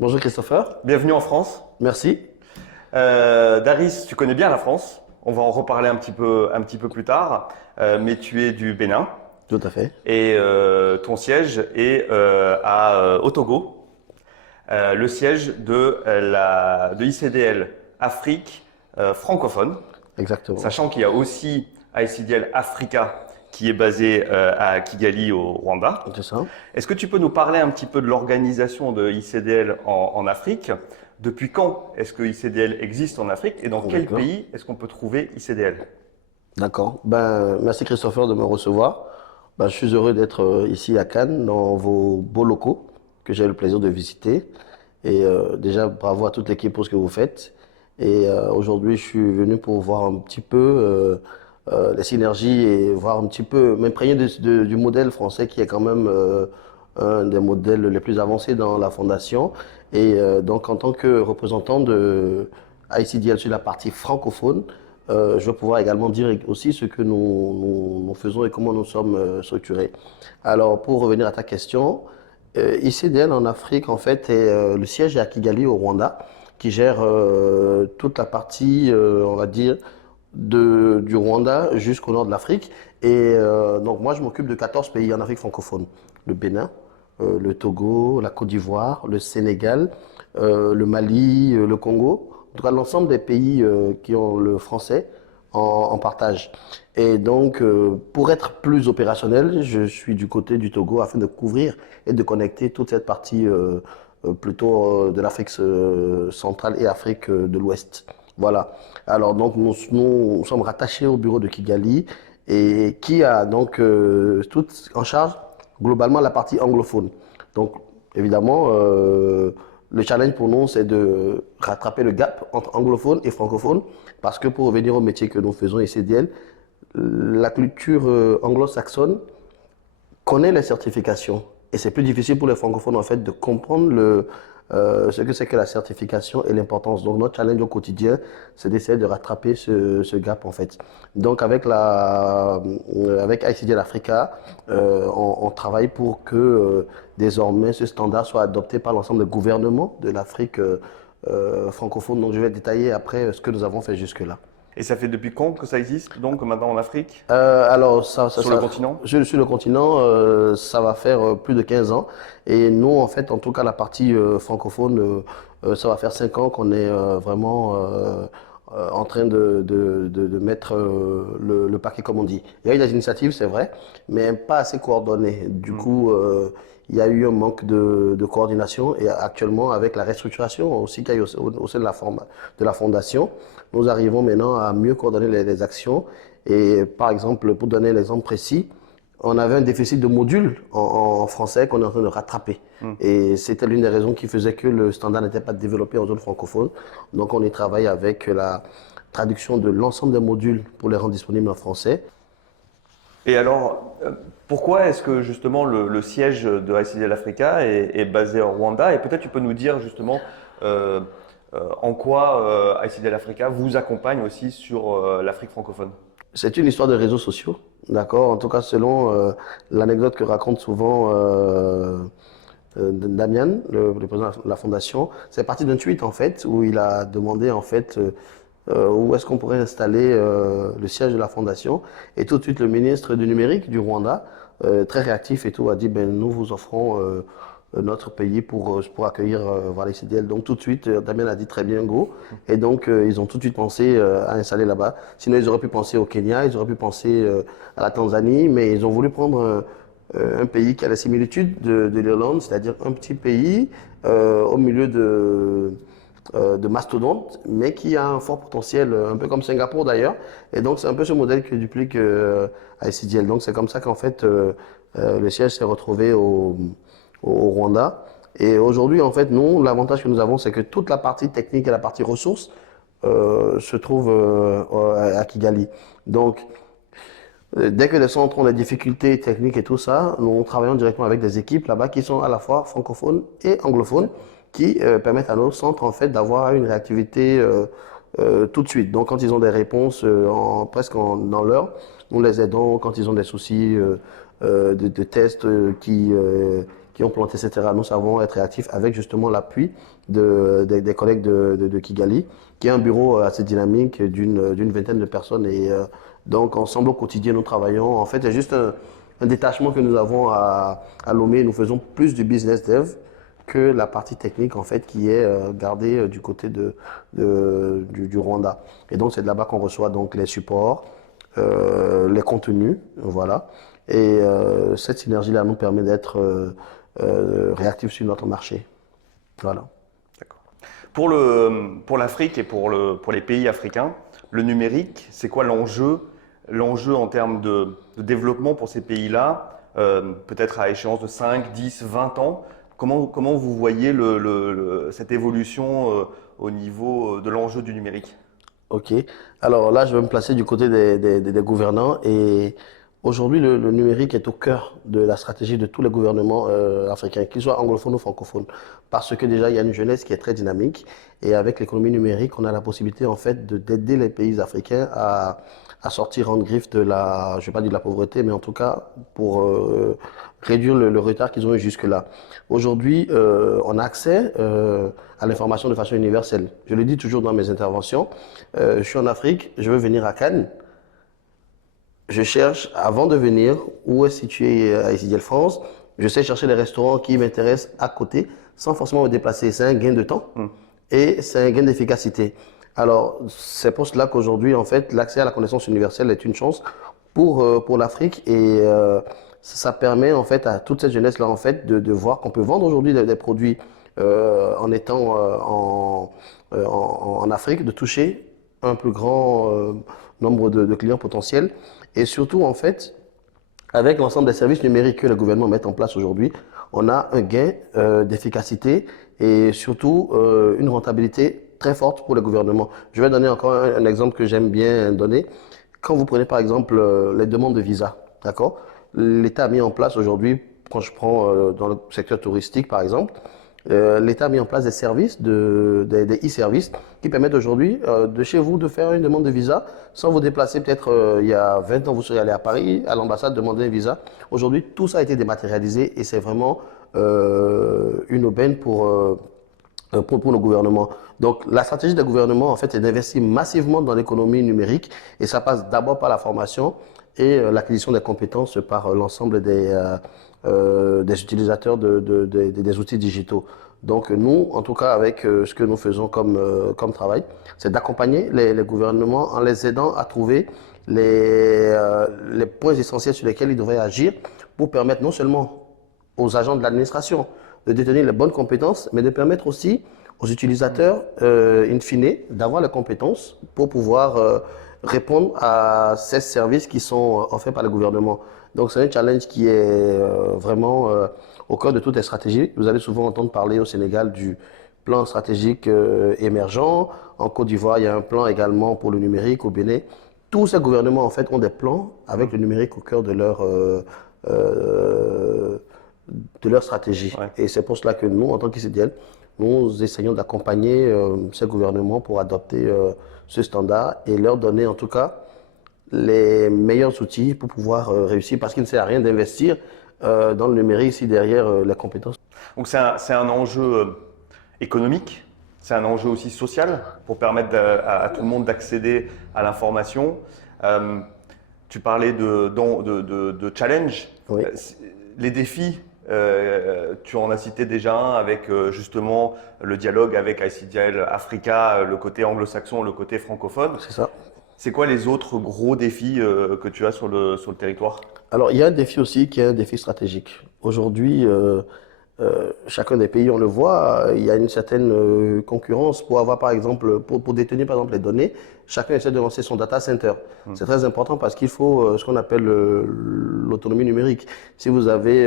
Bonjour Christopher, Bienvenue en France. merci. Daris, tu connais bien la France. On va en reparler un petit peu plus tard. Mais tu es du Bénin Tout à fait. et ton siège est au Togo, le siège de ICDL Afrique francophone, Exactement. sachant qu'il y a aussi ICDL Africa qui est basé à Kigali au Rwanda. C'est ça. Est-ce que tu peux nous parler un petit peu de l'organisation de ICDL en Afrique? Depuis quand est-ce que ICDL existe en Afrique et dans quel D'accord. pays est-ce qu'on peut trouver ICDL? D'accord. Merci Christopher de me recevoir. Je suis heureux d'être ici à Cannes, dans vos beaux locaux que j'ai le plaisir de visiter. Et déjà, bravo à toute l'équipe pour ce que vous faites. Et aujourd'hui, je suis venu pour voir un petit peu les synergies et voir un petit peu, m'imprégner du modèle français qui est quand même un des modèles les plus avancés dans la fondation. Et donc, en tant que représentant de ICDL sur la partie francophone, je vais pouvoir également dire aussi ce que nous faisons et comment nous sommes structurés. Alors, pour revenir à ta question, ICDL en Afrique, en fait, le siège est à Kigali, au Rwanda, qui gère toute la partie, on va dire, du Rwanda jusqu'au nord de l'Afrique. Et donc, moi, je m'occupe de 14 pays en Afrique francophone. Le Bénin, le Togo, la Côte d'Ivoire, le Sénégal, le Mali, le Congo. En tout cas, l'ensemble des pays qui ont le français en partage. Et donc, pour être plus opérationnel, je suis du côté du Togo afin de couvrir et de connecter toute cette partie plutôt de l'Afrique centrale et Afrique de l'Ouest. Voilà. Alors, donc, nous sommes rattachés au bureau de Kigali et qui a donc tout en charge globalement la partie anglophone. Donc, évidemment, le challenge pour nous, c'est de rattraper le gap entre anglophone et francophone, parce que pour revenir au métier que nous faisons ICDL, la culture anglo-saxonne connaît les certifications. Et c'est plus difficile pour les francophones, en fait, de comprendre ce que c'est que la certification et l'importance. Donc, notre challenge au quotidien, c'est d'essayer de rattraper ce gap, en fait. Donc, avec ICDL Africa, on travaille pour que, désormais, ce standard soit adopté par l'ensemble des gouvernements de l'Afrique francophone. Donc, je vais détailler après ce que nous avons fait jusque-là. Et ça fait depuis quand que ça existe donc maintenant en Afrique, Alors, sur le continent? sur le continent, ça va faire plus de 15 ans. Et nous, en fait, en tout cas, la partie francophone, ça va faire 5 ans qu'on est vraiment en train de mettre le paquet, comme on dit. Il y a eu des initiatives, c'est vrai, mais pas assez coordonnées. Du coup, il y a eu un manque de coordination. Et actuellement, avec la restructuration aussi qu'il y a eu au sein de la fondation, nous arrivons maintenant à mieux coordonner les actions. Et par exemple, pour donner l'exemple précis, on avait un déficit de modules en français qu'on est en train de rattraper. Et c'était l'une des raisons qui faisait que le standard n'était pas développé en zone francophone. Donc on y travaille avec la traduction de l'ensemble des modules pour les rendre disponibles en français. Et alors, pourquoi est-ce que justement le siège de ICDL Africa est basé au Rwanda? Et peut-être tu peux nous dire justement euh, en quoi ICDL Africa vous accompagne aussi sur l'Afrique francophone. C'est une histoire de réseaux sociaux, d'accord? En tout cas, selon l'anecdote que raconte souvent Damian, le président de la fondation, c'est parti d'un tweet en fait où il a demandé en fait où est-ce qu'on pourrait installer le siège de la fondation. Et tout de suite, le ministre du numérique du Rwanda, très réactif et tout, a dit ben nous vous offrons notre pays pour accueillir voilà, les CDL. Donc tout de suite, Damien a dit très bien go. Et donc ils ont tout de suite pensé à installer là-bas. Sinon ils auraient pu penser au Kenya, ils auraient pu penser à la Tanzanie, mais ils ont voulu prendre un pays qui a la similitude de l'Irlande, c'est-à-dire un petit pays au milieu de mastodontes, mais qui a un fort potentiel, un peu comme Singapour d'ailleurs. Et donc c'est un peu ce modèle que duplique ICDL. Donc c'est comme ça qu'en fait le siège s'est retrouvé au Rwanda. Et aujourd'hui, en fait, nous, l'avantage que nous avons, c'est que toute la partie technique et la partie ressources se trouve à Kigali. Donc, dès que les centres ont des difficultés techniques et tout ça, nous travaillons directement avec des équipes là-bas qui sont à la fois francophones et anglophones, qui permettent à nos centres, en fait, d'avoir une réactivité tout de suite. Donc, quand ils ont des réponses dans l'heure, nous les aidons quand ils ont des soucis de tests qui ont planté ces terrains. Nous savons être réactifs avec justement l'appui des collègues de Kigali, qui est un bureau assez dynamique d'une vingtaine de personnes. Et donc, ensemble, au quotidien, nous travaillons. En fait, c'est juste un détachement que nous avons à Lomé. Nous faisons plus du business dev que la partie technique, en fait, qui est gardée du côté du Rwanda. Et donc, c'est de là-bas qu'on reçoit donc les supports, les contenus, voilà. Et cette synergie-là nous permet d'être réactifs sur notre marché. Voilà. D'accord. Pour l'Afrique et pour les pays africains, le numérique, c'est quoi l'enjeu en termes de développement pour ces pays-là, peut-être à échéance de 5, 10, 20 ans? Comment vous voyez cette évolution au niveau de l'enjeu du numérique? Ok. Alors là, je vais me placer du côté des gouvernants. Et aujourd'hui, le numérique est au cœur de la stratégie de tous les gouvernements africains, qu'ils soient anglophones ou francophones. Parce que déjà, il y a une jeunesse qui est très dynamique. Et avec l'économie numérique, on a la possibilité en fait d'aider les pays africains à sortir en griffe de la, je ne vais pas dire de la pauvreté, mais en tout cas pour réduire le retard qu'ils ont eu jusque-là. Aujourd'hui, on a accès à l'information de façon universelle. Je le dis toujours dans mes interventions. Je suis en Afrique, je veux venir à Cannes. Je cherche, avant de venir, où est situé ICDL France. Je sais chercher les restaurants qui m'intéressent à côté, sans forcément me déplacer. C'est un gain de temps et c'est un gain d'efficacité. Alors, c'est pour cela qu'aujourd'hui, en fait, l'accès à la connaissance universelle est une chance pour l'Afrique et ça permet en fait à toute cette jeunesse-là en fait de voir qu'on peut vendre aujourd'hui des produits en étant en Afrique, de toucher un plus grand nombre de clients potentiels et surtout en fait avec l'ensemble des services numériques que le gouvernement met en place aujourd'hui, on a un gain d'efficacité et surtout une rentabilité très forte pour le gouvernement. Je vais donner encore un exemple que j'aime bien donner. Quand vous prenez par exemple les demandes de visa, d'accord? L'État a mis en place aujourd'hui, quand je prends dans le secteur touristique par exemple, l'État a mis en place des services, des e-services qui permettent aujourd'hui de chez vous de faire une demande de visa sans vous déplacer. Peut-être il y a 20 ans, vous seriez allé à Paris, à l'ambassade, demander un visa. Aujourd'hui, tout ça a été dématérialisé et c'est vraiment une aubaine pour le gouvernement. Donc, la stratégie des gouvernements, en fait, c'est d'investir massivement dans l'économie numérique et ça passe d'abord par la formation et l'acquisition des compétences par l'ensemble des utilisateurs des outils digitaux. Donc, nous, en tout cas, avec ce que nous faisons comme travail, c'est d'accompagner les gouvernements en les aidant à trouver les points essentiels sur lesquels ils devraient agir pour permettre non seulement aux agents de l'administration de détenir les bonnes compétences, mais de permettre aussi aux utilisateurs, in fine, d'avoir les compétences pour pouvoir répondre à ces services qui sont offerts par le gouvernement. Donc c'est un challenge qui est vraiment au cœur de toutes les stratégies. Vous allez souvent entendre parler au Sénégal du plan stratégique émergent. En Côte d'Ivoire, il y a un plan également pour le numérique, au Bénin. Tous ces gouvernements, en fait, ont des plans avec le numérique au cœur de leur stratégie. Ouais. Et c'est pour cela que nous, en tant qu'ICDL, nous essayons d'accompagner ces gouvernements pour adopter ce standard et leur donner en tout cas les meilleurs outils pour pouvoir réussir parce qu'il ne sert à rien d'investir dans le numérique si derrière les compétences. Donc c'est un enjeu économique, c'est un enjeu aussi social pour permettre à tout le monde d'accéder à l'information. Tu parlais de challenge. Oui. Les défis, tu en as cité déjà un avec justement le dialogue avec ICDL Africa, le côté anglo-saxon, le côté francophone. C'est ça. C'est quoi les autres gros défis que tu as sur le territoire? Alors, il y a un défi aussi qui est un défi stratégique. Aujourd'hui, chacun des pays, on le voit, il y a une certaine concurrence pour avoir, par exemple, pour détenir, par exemple, les données. Chacun essaie de lancer son data center. C'est très important parce qu'il faut ce qu'on appelle l'autonomie numérique. Si vous avez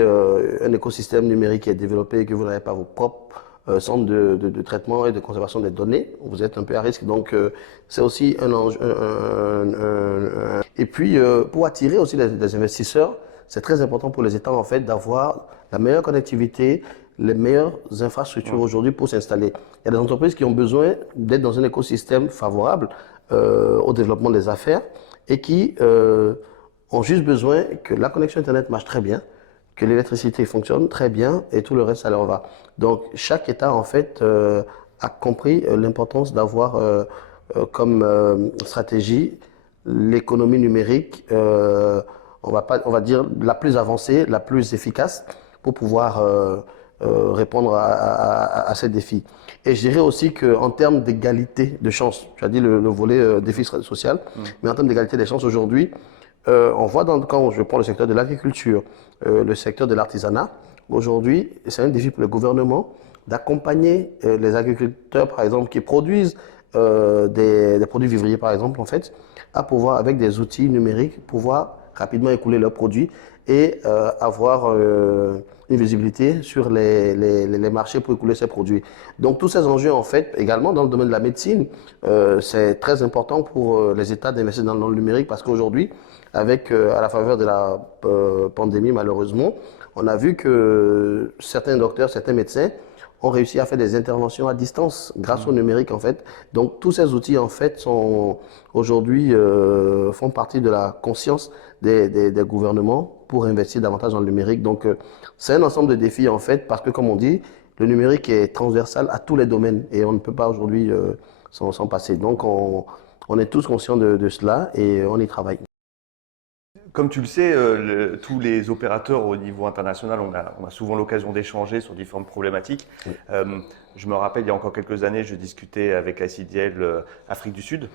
un écosystème numérique qui est développé et que vous n'avez pas vos propres centres de traitement et de conservation des données, vous êtes un peu à risque. Donc, c'est aussi un enjeu. Et puis, pour attirer aussi des investisseurs, c'est très important pour les États, en fait, d'avoir la meilleure connectivité, les meilleures infrastructures aujourd'hui pour s'installer. Il y a des entreprises qui ont besoin d'être dans un écosystème favorable au développement des affaires et qui ont juste besoin que la connexion Internet marche très bien, que l'électricité fonctionne très bien et tout le reste, ça leur va. Donc, chaque État, en fait, a compris l'importance d'avoir comme stratégie l'économie numérique, on va dire, la plus avancée, la plus efficace pour pouvoir répondre à ces défis. Et je dirais aussi qu'en termes d'égalité de chances, tu as dit le volet défi social, mais en termes d'égalité des chances aujourd'hui, on voit quand je prends le secteur de l'agriculture, le secteur de l'artisanat, aujourd'hui, c'est un défi pour le gouvernement d'accompagner les agriculteurs, par exemple, qui produisent des produits vivriers, par exemple, en fait, à pouvoir, avec des outils numériques, pouvoir rapidement écouler leurs produits et avoir une visibilité sur les marchés pour écouler ces produits. Donc, tous ces enjeux, en fait, également dans le domaine de la médecine, c'est très important pour les États d'investir dans le numérique parce qu'aujourd'hui, avec, à la faveur de la pandémie, malheureusement, on a vu que certains docteurs, certains médecins ont réussi à faire des interventions à distance grâce au numérique, en fait. Donc, tous ces outils, en fait, sont aujourd'hui font partie de la conscience des gouvernements pour investir davantage dans le numérique. Donc, c'est un ensemble de défis, en fait, parce que, comme on dit, le numérique est transversal à tous les domaines et on ne peut pas aujourd'hui s'en passer. Donc, on est tous conscients de cela et on y travaille. Comme tu le sais, tous les opérateurs au niveau international, on a souvent l'occasion d'échanger sur différentes problématiques. Oui. Je me rappelle, il y a encore quelques années, je discutais avec ICDL Afrique du Sud,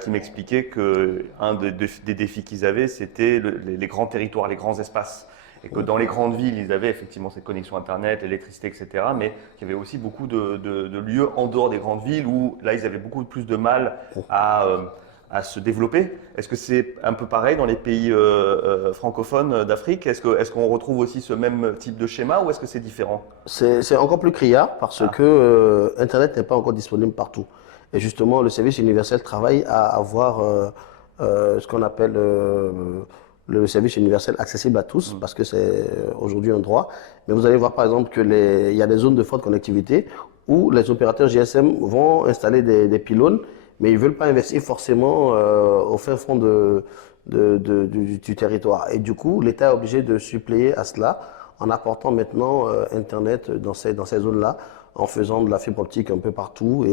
qui m'expliquait qu'un des défis qu'ils avaient, c'était les grands territoires, les grands espaces. Et que dans les grandes villes, ils avaient effectivement cette connexion Internet, l'électricité, etc. Mais qu'il y avait aussi beaucoup de lieux en dehors des grandes villes où là, ils avaient beaucoup plus de mal à se développer. Est-ce que c'est un peu pareil dans les pays francophones d'Afrique? Est-ce qu'on retrouve aussi ce même type de schéma ou est-ce que c'est différent? C'est encore plus criard parce que Internet n'est pas encore disponible partout. Et justement, le service universel travaille à avoir ce qu'on appelle le service universel accessible à tous parce que c'est aujourd'hui un droit. Mais vous allez voir par exemple il y a des zones de forte connectivité où les opérateurs GSM vont installer des pylônes, mais ils ne veulent pas investir forcément au fin fond du territoire. Et du coup, l'État est obligé de suppléer à cela en apportant maintenant Internet dans ces zones-là, en faisant de la fibre optique un peu partout.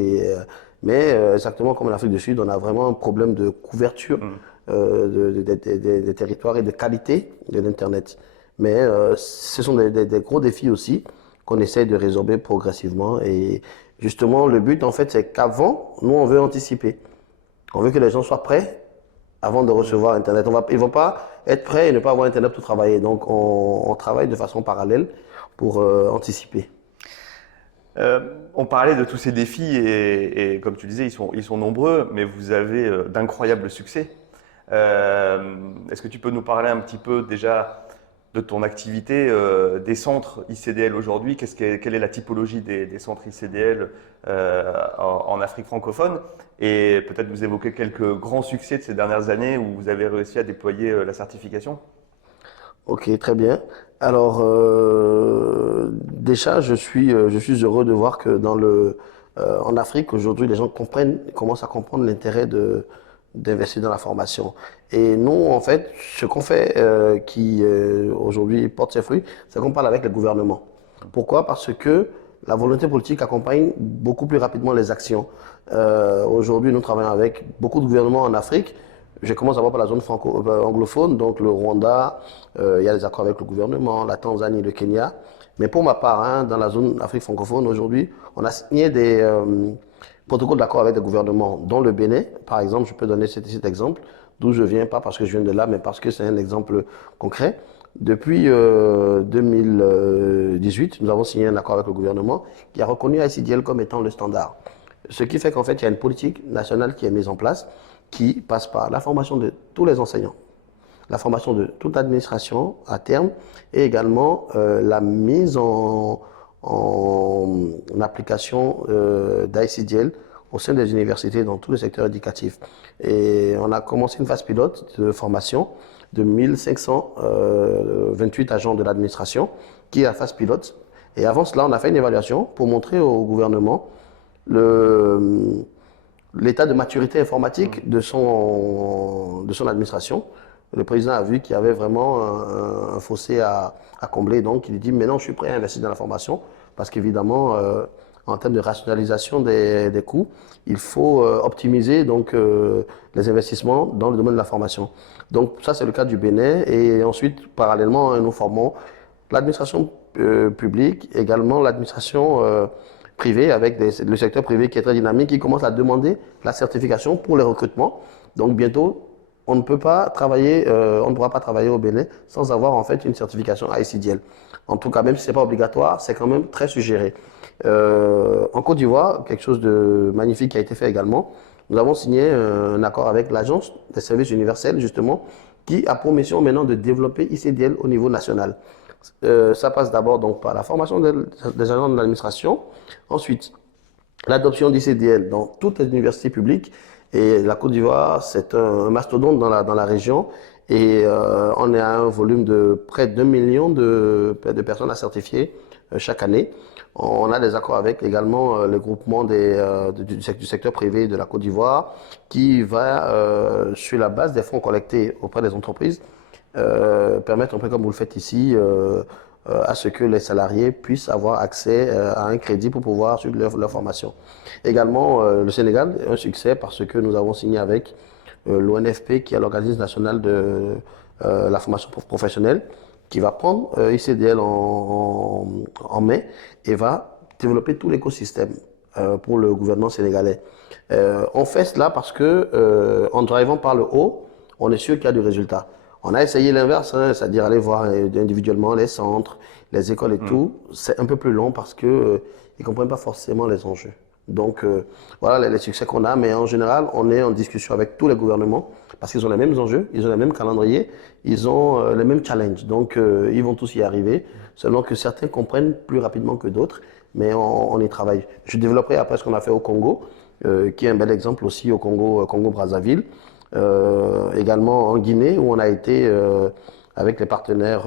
Mais exactement comme en Afrique du Sud, on a vraiment un problème de couverture des territoires et de qualité de l'Internet. Mais ce sont des gros défis aussi qu'on essaie de résorber progressivement. Et justement, le but, en fait, c'est qu'avant, nous, on veut anticiper. On veut que les gens soient prêts avant de recevoir Internet. Ils ne vont pas être prêts et ne pas avoir Internet pour travailler. Donc, on travaille de façon parallèle pour anticiper. On parlait de tous ces défis et comme tu disais, ils sont nombreux, mais vous avez d'incroyables succès. Est-ce que tu peux nous parler un petit peu déjà de ton activité, des centres ICDL aujourd'hui? Quelle est la typologie des centres ICDL en Afrique francophone? Et peut-être vous évoquer quelques grands succès de ces dernières années où vous avez réussi à déployer la certification? Ok, très bien. Alors, déjà, je suis heureux de voir que en Afrique, aujourd'hui, les gens commencent à comprendre l'intérêt d'investir dans la formation. Et nous, en fait, ce qu'on fait qui aujourd'hui porte ses fruits, c'est qu'on parle avec le gouvernement. Pourquoi? Parce que la volonté politique accompagne beaucoup plus rapidement les actions. Aujourd'hui, nous travaillons avec beaucoup de gouvernements en Afrique. Je commence d'abord par la zone anglophone, donc le Rwanda, il y a des accords avec le gouvernement, la Tanzanie, le Kenya. Mais pour ma part, dans la zone Afrique francophone, aujourd'hui, on a signé des protocoles d'accord avec des gouvernements, dont le Bénin. Par exemple, je peux donner cet exemple, d'où je viens, pas parce que je viens de là, mais parce que c'est un exemple concret. Depuis 2018, nous avons signé un accord avec le gouvernement qui a reconnu ICDL comme étant le standard. Ce qui fait qu'en fait, il y a une politique nationale qui est mise en place qui passe par la formation de tous les enseignants, la formation de toute l'administration à terme et également la mise en application d'ICDL au sein des universités dans tous les secteurs éducatifs. Et on a commencé une phase pilote de formation de 1528 agents de l'administration qui est la phase pilote. Et avant cela, on a fait une évaluation pour montrer au gouvernement l'état de maturité informatique de son administration. le président a vu qu'il y avait vraiment un fossé à combler. Donc, il dit, maintenant, je suis prêt à investir dans la formation parce qu'évidemment, en termes de rationalisation des coûts, il faut optimiser donc, les investissements dans le domaine de la formation. Donc, ça, c'est le cas du Bénin. Et ensuite, parallèlement, nous formons l'administration publique, également l'administration privée, avec le secteur privé qui est très dynamique, qui commence à demander la certification pour les recrutements. Donc bientôt, on ne peut pas travailler, on ne pourra pas travailler au Bénin sans avoir en fait une certification ICDL. En tout cas, même si ce n'est pas obligatoire, c'est quand même très suggéré. En Côte d'Ivoire, quelque chose de magnifique qui a été fait également. Nous avons signé un accord avec l'Agence des services universels, justement, qui a pour mission maintenant de développer ICDL au niveau national. Ça passe d'abord donc par la formation des agents de l'administration. Ensuite, l'adoption d'ICDL dans toutes les universités publiques. Et la Côte d'Ivoire, c'est un mastodonte dans la région. Et on est à un volume de près de 2 millions de personnes à certifier chaque année. On a des accords avec également le groupement du secteur privé de la Côte d'Ivoire qui va, sur la base des fonds collectés auprès des entreprises, permettre, un peu comme vous le faites ici, à ce que les salariés puissent avoir accès à un crédit pour pouvoir suivre leur formation. Également, le Sénégal, un succès parce que nous avons signé avec l'ONFP, qui est l'organisme national de la formation professionnelle, qui va prendre ICDL en mai et va développer tout l'écosystème pour le gouvernement sénégalais. On fait cela parce que en drivant par le haut, on est sûr qu'il y a du résultat. On a essayé l'inverse, hein, c'est-à-dire aller voir individuellement les centres, les écoles et tout. C'est un peu plus long parce que ils comprennent pas forcément les enjeux. Donc voilà les succès qu'on a, mais en général, on est en discussion avec tous les gouvernements parce qu'ils ont les mêmes enjeux, ils ont les mêmes calendriers, ils ont les mêmes challenges. Donc ils vont tous y arriver, seulement que certains comprennent plus rapidement que d'autres, mais on y travaille. Je développerai après ce qu'on a fait au Congo, qui est un bel exemple aussi au Congo-Brazzaville. Également en Guinée où on a été avec les partenaires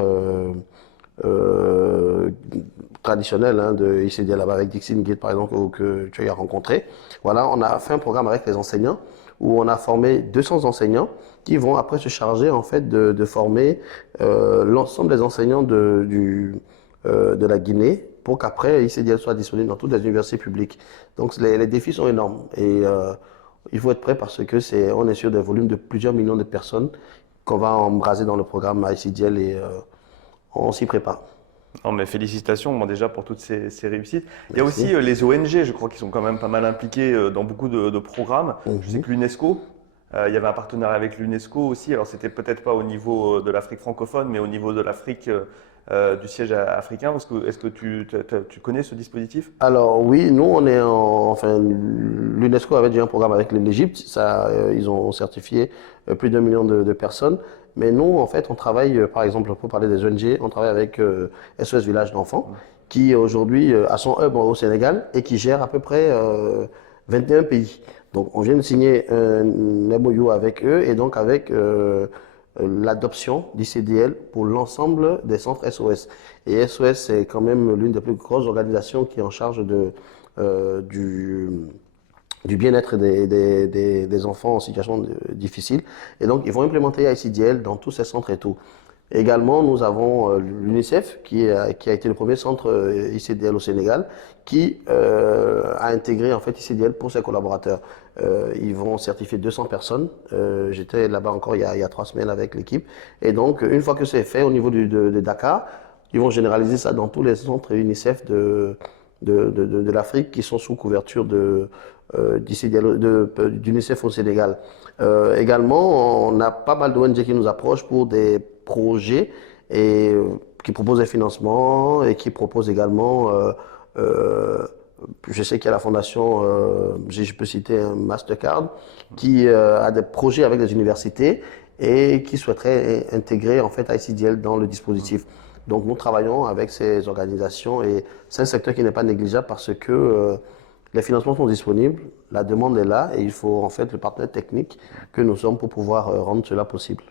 traditionnels hein, de ICDL là-bas avec Dixine Gate par exemple que tu as rencontré. Voilà, on a fait un programme avec les enseignants où on a formé 200 enseignants qui vont après se charger en fait de former l'ensemble des enseignants de la Guinée pour qu'après ICDL soit disponible dans toutes les universités publiques. Donc les défis sont énormes et il faut être prêt parce que on est sur des volumes de plusieurs millions de personnes qu'on va embraser dans le programme ICDL et on s'y prépare. Non, mais félicitations déjà pour toutes ces réussites. Il y a Merci. aussi les ONG, je crois qu'ils sont quand même pas mal impliqués dans beaucoup de programmes. Je sais que l'UNESCO, il y avait un partenariat avec l'UNESCO aussi. Alors c'était peut-être pas au niveau de l'Afrique francophone, mais au niveau de l'Afrique, du siège africain. Est-ce que tu connais ce dispositif? Alors oui, nous on est enfin l'UNESCO avait déjà un programme avec l'Égypte, ça ils ont certifié plus d'1 million de personnes. Mais nous en fait on travaille par exemple pour parler des ONG, on travaille avec SOS Village d'enfants qui aujourd'hui a son hub au Sénégal et qui gère à peu près 21 pays. Donc on vient de signer un MOU avec eux et donc avec l'adoption d'ICDL pour l'ensemble des centres SOS. Et SOS, c'est quand même l'une des plus grosses organisations qui est en charge du bien-être des enfants en situation difficile. Et donc, ils vont implémenter ICDL dans tous ces centres et tout. Également, nous avons l'UNICEF qui a été le premier centre ICDL au Sénégal qui a intégré en fait ICDL pour ses collaborateurs. Ils vont certifier 200 personnes. J'étais là-bas encore il y a 3 semaines avec l'équipe. Et donc, une fois que c'est fait au niveau de Dakar, ils vont généraliser ça dans tous les centres UNICEF de l'Afrique qui sont sous couverture d'UNICEF au Sénégal. Également, on a pas mal d'ONG qui nous approchent pour des projets et qui proposent des financements et qui proposent également, je sais qu'il y a la fondation, je peux citer un Mastercard, qui a des projets avec des universités et qui souhaiterait intégrer en fait ICDL dans le dispositif. Donc nous travaillons avec ces organisations et c'est un secteur qui n'est pas négligeable parce que les financements sont disponibles, la demande est là et il faut en fait le partenaire technique que nous sommes pour pouvoir rendre cela possible.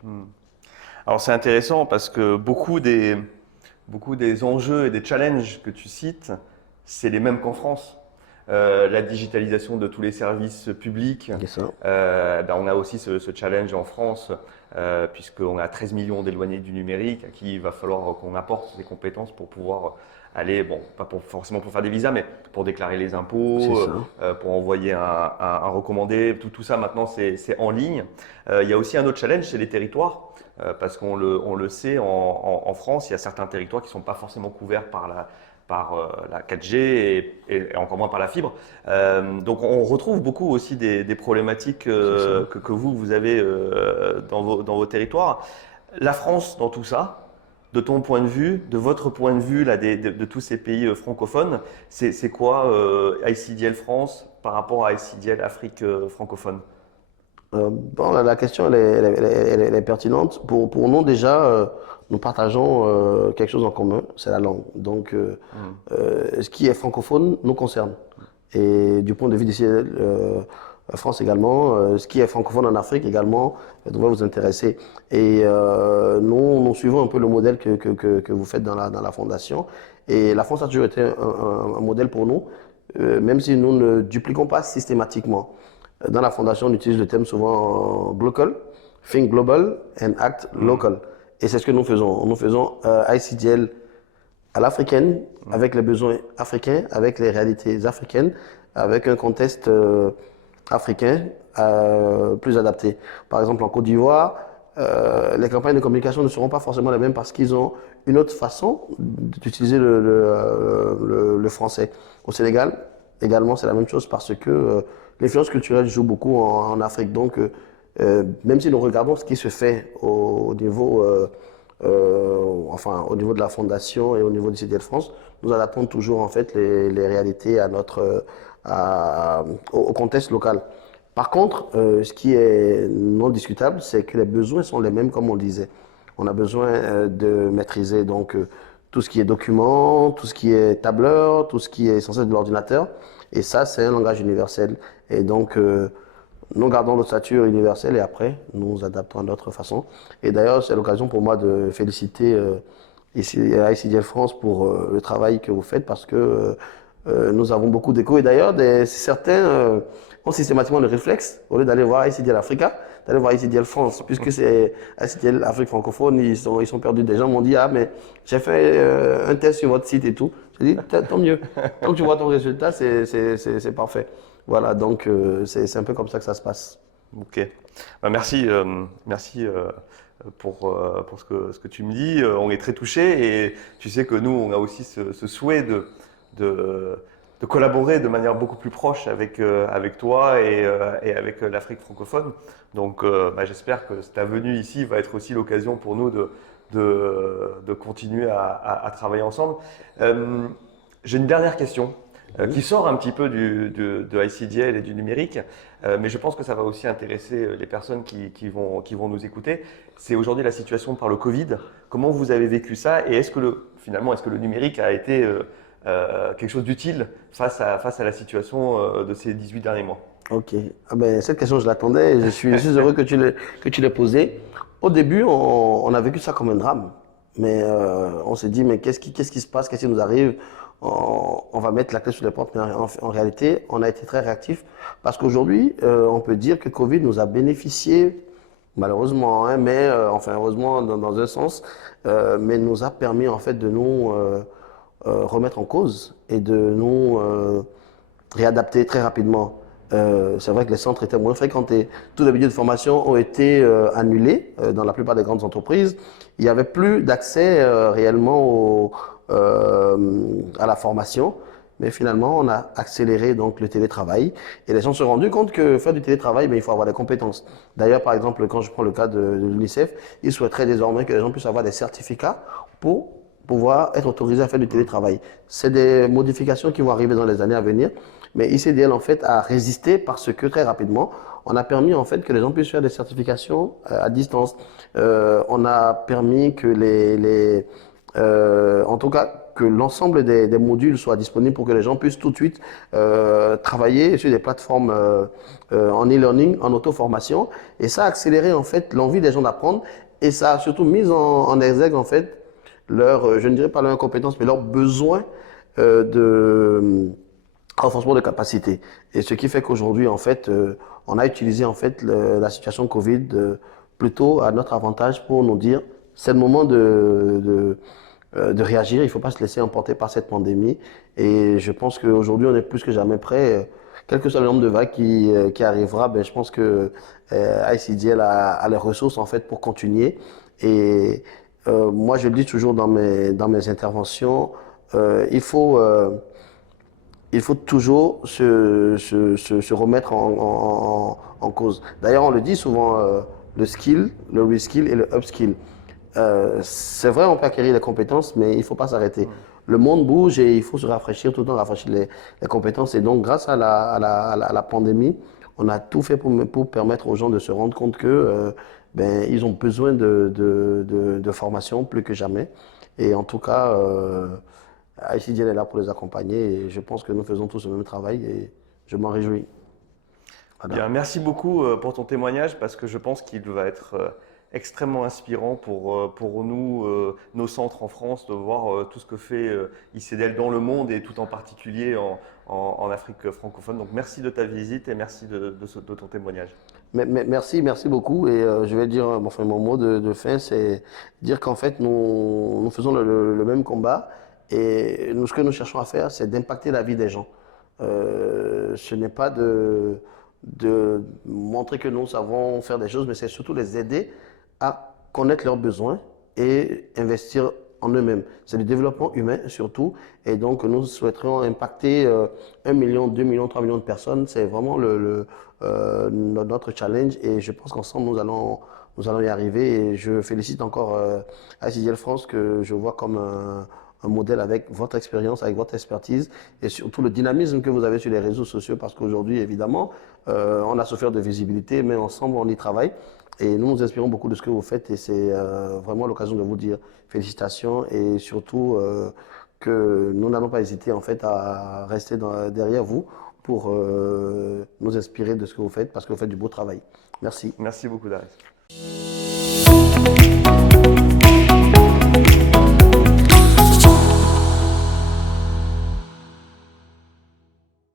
Alors c'est intéressant parce que beaucoup des enjeux et des challenges que tu cites, c'est les mêmes qu'en France. la digitalisation de tous les services publics. C'est ça. On a aussi ce challenge en France, puisqu'on a 13 millions d'éloignés du numérique, à qui il va falloir qu'on apporte des compétences pour pouvoir aller, bon, pas forcément pour faire des visas, mais pour déclarer les impôts, pour envoyer un recommandé. Tout ça maintenant, c'est en ligne. Il y a aussi un autre challenge, c'est les territoires. Parce qu'on le sait, en France, il y a certains territoires qui ne sont pas forcément couverts par la 4G et encore moins par la fibre. Donc on retrouve beaucoup aussi des problématiques que vous avez dans vos territoires. La France, dans tout ça, de ton point de vue, de votre point de vue là, de tous ces pays francophones, c'est quoi ICDL France par rapport à ICDL Afrique francophone? Bon, la question, elle est pertinente. Pour nous, déjà, nous partageons quelque chose en commun, c'est la langue. Donc, ce qui est francophone nous concerne. Et du point de vue d'ici, France également, ce qui est francophone en Afrique également devrait vous intéresser. Et nous suivons un peu le modèle que vous faites dans la fondation. Et la France a toujours été un modèle pour nous, même si nous ne dupliquons pas systématiquement. Dans la fondation, on utilise le terme souvent global, think global and act local. Et c'est ce que nous faisons. Nous faisons ICDL à l'africaine, avec les besoins africains, avec les réalités africaines, avec un contexte africain plus adapté. Par exemple, en Côte d'Ivoire, les campagnes de communication ne seront pas forcément les mêmes parce qu'ils ont une autre façon d'utiliser le français. Au Sénégal, également, c'est la même chose parce que l'influence culturelle joue beaucoup en Afrique. Donc, même si nous regardons ce qui se fait au niveau, au niveau de la fondation et au niveau du CDL France, nous adaptons toujours en fait les réalités au contexte local. Par contre, ce qui est non discutable, c'est que les besoins sont les mêmes, comme on le disait. On a besoin de maîtriser donc tout ce qui est document, tout ce qui est tableur, tout ce qui est censé être de l'ordinateur. Et ça, c'est un langage universel. Et donc, nous gardons notre stature universelle et après, nous adaptons à notre façon. Et d'ailleurs, c'est l'occasion pour moi de féliciter ici ICDL France pour le travail que vous faites parce que nous avons beaucoup d'échos. Et d'ailleurs, certains ont systématiquement le réflexe, au lieu d'aller voir ICDL Africa, d'aller voir ICDL France, puisque c'est ICDL Afrique francophone, ils sont perdus. Des gens m'ont dit, ah, mais j'ai fait un test sur votre site et tout. J'ai dit, tant mieux. Tant que tu vois ton résultat, c'est parfait. Voilà, donc c'est un peu comme ça que ça se passe. Ok. Merci pour ce que tu me dis. On est très touchés et tu sais que nous, on a aussi ce souhait de collaborer de manière beaucoup plus proche avec toi et avec l'Afrique francophone. Donc, j'espère que ta venue ici va être aussi l'occasion pour nous de continuer à travailler ensemble. J'ai une dernière question qui sort un petit peu de ICDL et du numérique, mais je pense que ça va aussi intéresser les personnes qui vont nous écouter. C'est aujourd'hui la situation par le Covid. Comment vous avez vécu ça et est-ce que le numérique a été quelque chose d'utile face à la situation de ces 18 derniers mois? Ok. Cette question, je l'attendais et je suis heureux que tu l'aies posée. Au début, on a vécu ça comme un drame. Mais on s'est dit, mais qu'est-ce qui se passe? Qu'est-ce qui nous arrive? On va mettre la clé sous les portes. Mais en réalité, on a été très réactifs parce qu'aujourd'hui, on peut dire que Covid nous a bénéficié, malheureusement, hein, mais heureusement dans un sens, mais nous a permis en fait de nous remettre en cause et de nous réadapter très rapidement. C'est vrai que les centres étaient moins fréquentés. Tous les billets de formation ont été annulés dans la plupart des grandes entreprises. Il n'y avait plus d'accès réellement à la formation. Mais finalement, on a accéléré donc le télétravail. Et les gens se sont rendus compte que faire du télétravail, il faut avoir des compétences. D'ailleurs, par exemple, quand je prends le cas de l'UNICEF, ils souhaiteraient désormais que les gens puissent avoir des certificats pour pouvoir être autorisés à faire du télétravail. C'est des modifications qui vont arriver dans les années à venir. Mais ICDL, en fait, a résisté parce que très rapidement, on a permis, en fait, que les gens puissent faire des certifications à distance. On a permis que en tout cas, que l'ensemble des modules soient disponibles pour que les gens puissent tout de suite travailler sur des plateformes en e-learning, en auto-formation. Et ça a accéléré, en fait, l'envie des gens d'apprendre. Et ça a surtout mis en exergue, en fait, je ne dirais pas leur incompétence, mais leur besoin renforcement de capacité. Et ce qui fait qu'aujourd'hui, en fait, on a utilisé en fait la situation Covid plutôt à notre avantage pour nous dire c'est le moment de réagir. Il ne faut pas se laisser emporter par cette pandémie. Et je pense qu'aujourd'hui, on est plus que jamais prêt. Quel que soit le nombre de vagues qui arrivera, ben, je pense que ICDL a les ressources en fait pour continuer. Et moi, je le dis toujours dans mes interventions, euh, il faut, euh, il faut toujours se remettre en cause. D'ailleurs, on le dit souvent, le skill, le reskill et le upskill. C'est vrai, on peut acquérir des compétences, mais il ne faut pas s'arrêter. Le monde bouge et il faut se rafraîchir, tout le temps rafraîchir les compétences. Et donc, grâce à la pandémie, on a tout fait pour permettre aux gens de se rendre compte que ben, ils ont besoin de formation plus que jamais. Et en tout cas, ICDL est là pour les accompagner et je pense que nous faisons tous le même travail et je m'en réjouis. Voilà. Bien, merci beaucoup pour ton témoignage parce que je pense qu'il va être extrêmement inspirant pour nous, nos centres en France, de voir tout ce que fait ICDL dans le monde et tout en particulier en Afrique francophone. Donc merci de ta visite et merci de ton témoignage. Merci beaucoup. Et je vais dire, enfin, mon mot de fin, c'est dire qu'en fait, nous faisons le même combat. Et nous, ce que nous cherchons à faire, c'est d'impacter la vie des gens. Ce n'est pas de montrer que nous savons faire des choses, mais c'est surtout les aider à connaître leurs besoins et investir en eux-mêmes. C'est du développement humain surtout. Et donc, nous souhaiterions impacter 1 million, 2 millions, 3 millions de personnes. C'est vraiment notre challenge. Et je pense qu'ensemble, nous allons y arriver. Et je félicite encore ICDL France que je vois comme un modèle avec votre expérience, avec votre expertise et surtout le dynamisme que vous avez sur les réseaux sociaux parce qu'aujourd'hui, évidemment, on a souffert de visibilité, mais ensemble, on y travaille. Et nous nous inspirons beaucoup de ce que vous faites et c'est vraiment l'occasion de vous dire félicitations et surtout que nous n'allons pas hésiter en fait à rester derrière vous pour nous inspirer de ce que vous faites parce que vous faites du beau travail. Merci. Merci beaucoup, Darius.